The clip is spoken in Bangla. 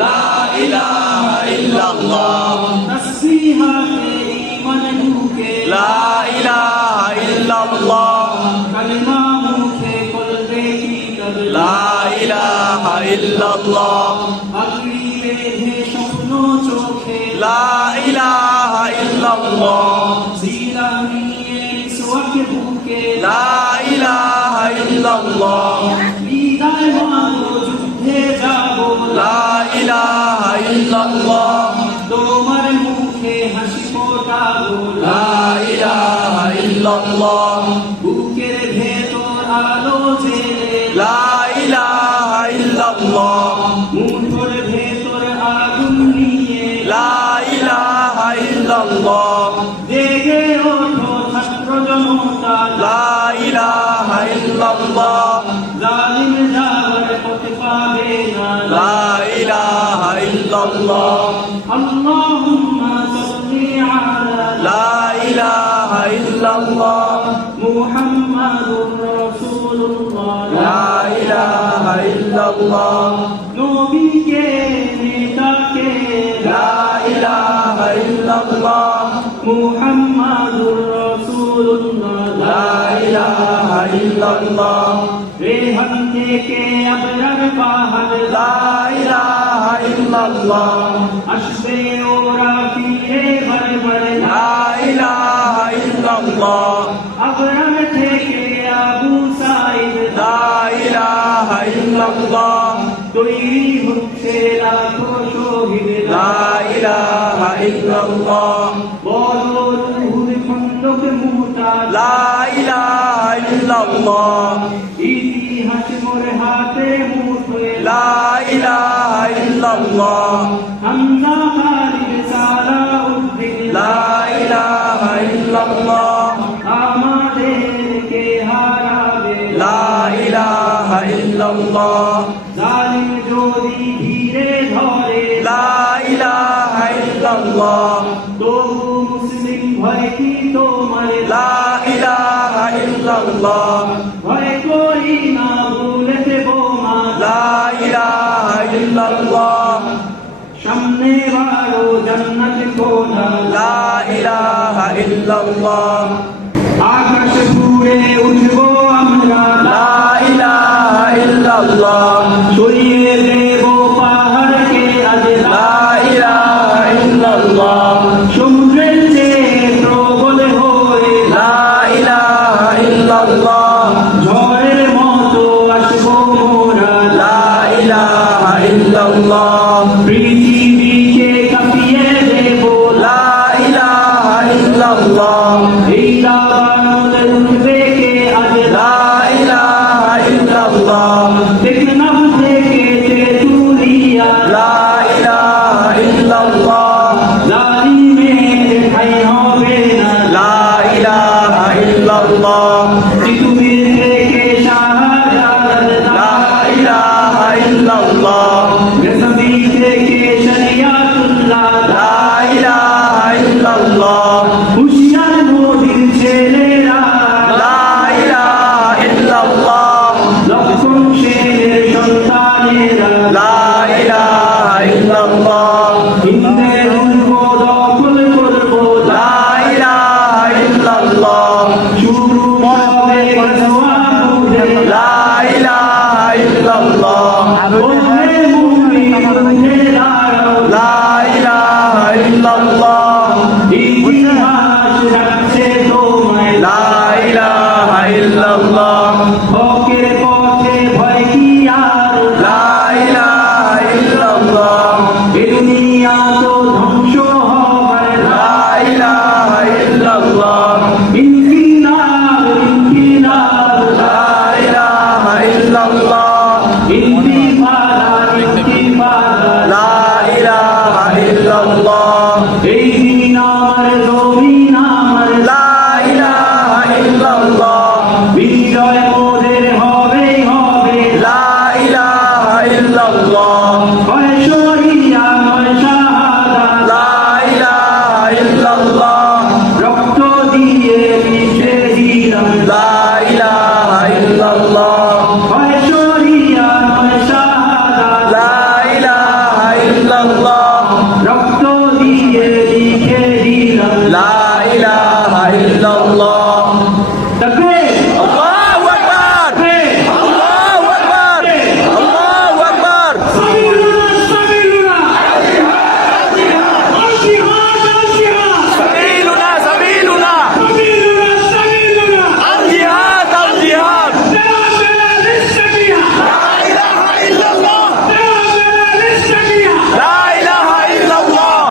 লা ইলাহা ইল্লাল্লাহ তাসবিহাতে ঈমান ঢুকে লা ইলাহা ইল্লাল্লাহ কালিমা মুখে কলবে কি করবে লা ইলাহা ইল্লাল্লাহ পাগড়ি বেঁধে স্বপ্ন চোখে লা ইলাহা ইল্লাল্লাহ জিরা নিয়ে সোয়াকে বুকে লা ইলাহা ইল্লাল্লাহ বিদায় মানো যুদ্ধে যাব লা ইলাহা ইল্লাল্লাহ তোমার মুখে হাসি ফোটাবো লা ইলাহা ইল্লাল্লাহ বুকের ভেতর আলো জেলে লা ইলাহা ইল্লাল্লাহ মুঠোর ভেতর আগুন নিয়ে লা ইলাহা ইল্লাল্লাহ জেগে ওঠো ছাত্র জনতা লা ইলাহা ইল্লাল্লাহ জালিম যাওয়ার পথ পাবে না লা ইলাহা ইল্লাল্লাহ আল্লাহুম্মা সাল্লি আলা লা ইলাহা ইল্লাল্লাহ মুহাম্মাদুর রাসূলুল্লাহ লা ইলাহা ইল্লাল্লাহ নবীকে নেতাকে লা ইলাহা ইল্লাল্লাহ মুহাম্মাদুর রাসূলুল্লাহ লা ইলাহা ইল্লাল্লাহ রেহান থেকে আবরার পাহাড় লা ইলাহা ইল্লাল্লাহ আসবে ওরা ফিরে বারবার লা ইলাহা ইল্লাল্লাহ আবরার থেকে আবু সাইদ লা ইলাহা ইল্লাল্লাহ তৈরি হচ্ছে লাখো শহীদ লা ইলাহা ইল্লাল্লাহ বড় রুহুর খন্দক মুহূর্তা লা ইলাহা ইল্লাল্লাহ ইতিহাস মোর হাতে মুঠোয় লা ইলাহা ইল্লাল্লাহ হামজা খালিদ সালাউদ্দিন লা ইলাহা ইল্লাল্লাহ আমাদেরকে হারাবে লা ইলাহা ইল্লাল্লাহ জালিম যদি ঘিরে ধরে লা ইলাহা ইল্লাল্লাহ তবু মুসলিম ভয় কি তোমার লা ইলাহা ইল্লাল্লাহ ভয় করি না ভুলেতে বোমা লা ইলাহা ইল্লাল্লাহ সামনে বাড়ো জান্নাত কোনা লা ইলাহা ইল্লাল্লাহ আকাশ ঘুরে উঠবো আমরা লা ইলাহা ইল্লাল্লাহ সরিয়ে দেব পাহাড়কে আজ লা ইলাহা ইল্লাল্লাহ সমুদ্রের চেয়ে প্রবল হয়ে লা ইলাহা ইল্লাল্লাহ ঝড়ের মতো আসবো মোরা লা ইলাহা ইল্লাল্লাহ পৃথিবীকে কাঁপিয়ে দেব লা ইলাহা ইল্লাল্লাহ